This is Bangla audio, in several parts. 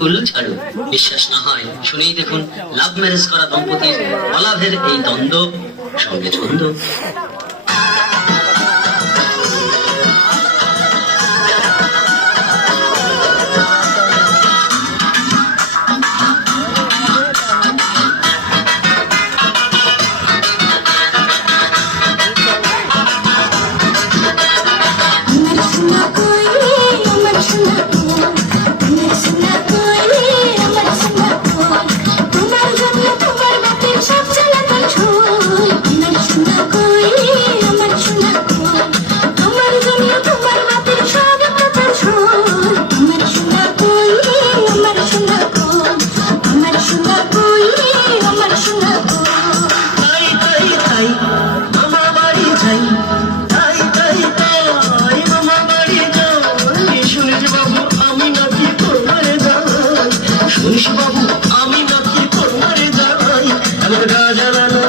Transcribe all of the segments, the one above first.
ফুল ছাড়ো। বিশ্বাস না হয় শুনেই দেখুন লাভ ম্যারেজ করা দম্পতির অলাভের এই দ্বন্দ্ব, সঙ্গে ছন্দ। বাবু আমি নাকি তোমারে জানাই, আমার গা জ্বালানো,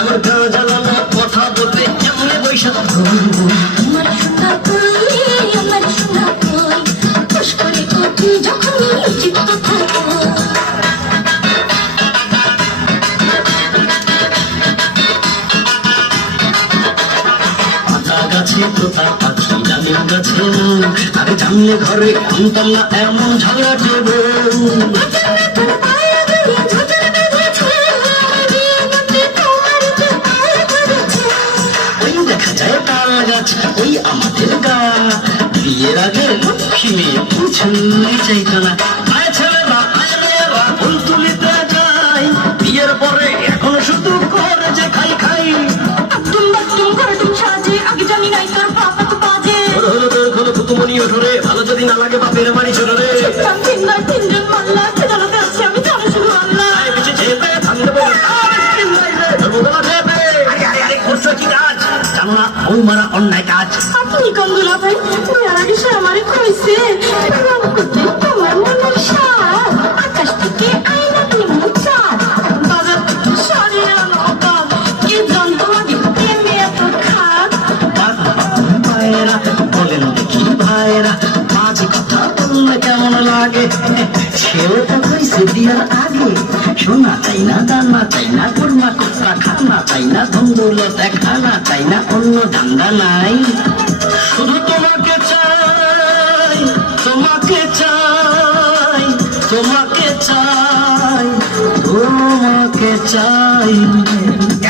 আমার গা জ্বালানো কথা বলতে কেমনে বৈশাখ। আমার সোনা কই, আমার সোনা কই, খুশ করে কটি যখন চিত্ত থাকো। পাতা গাছে তোতা পাখি ডালিম গাছে, আরে জানলে ঘরে আনতাম না এমন ঝগড়া দেব। দেখা যায় তাল গাছ ওই আমাদের গা, বিয়ের আগে লক্ষ্মী মেয়ে কিছুই চাইত না। আয় ছেলেরা আয় মেয়েরা ফুল তুলিতে যাই, বিয়ের পরে এখন শুধু করে যে খাই খাই। ভালো যদি না লাগে বাপের বাড়ি চলো রে। জানো না ও মারা অন্যায় কাজ। আপনি কন্দুলা ভাই আগে সে আমারে কইছে আমার মনের সার আকাশ থেকে আইনা নিমু চাঁদ, বাজার থেকে সারে আনো বাদ, কি জানতো আগে প্রেমে এত খাদ। ভাইরা বলেন দেখি ভাইরা, মাঝে কথা বললে কেমন লাগে। সেও তো কইছে বিয়ার আগে, শোনা চাই না দানা চাই না কর্মা কোথা খানা চাই না ধন্দৌলত খানা চাই না অন্য ধান্দা নাই। শুধু তোমাকে চাই, তোমাকে চাই, তোমাকে চাই, তোমাকে চাই।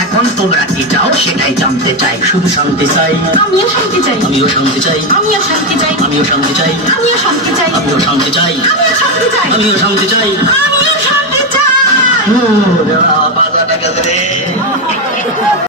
এখন তোমরা কি চাও সেটাই জানতে চাই, শুধু শান্তি চাই। আমিও শান্তি চাই, আমিও শান্তি চাই, আমিও শান্তি চাই, আমিও শান্তি চাই, আমিও শান্তি চাই, আমিও শান্তি চাই, আমিও শান্তি চাই, আমিও শান্তি চাই। আমিও শান্তি চাই। বাজারটা গেছে রে।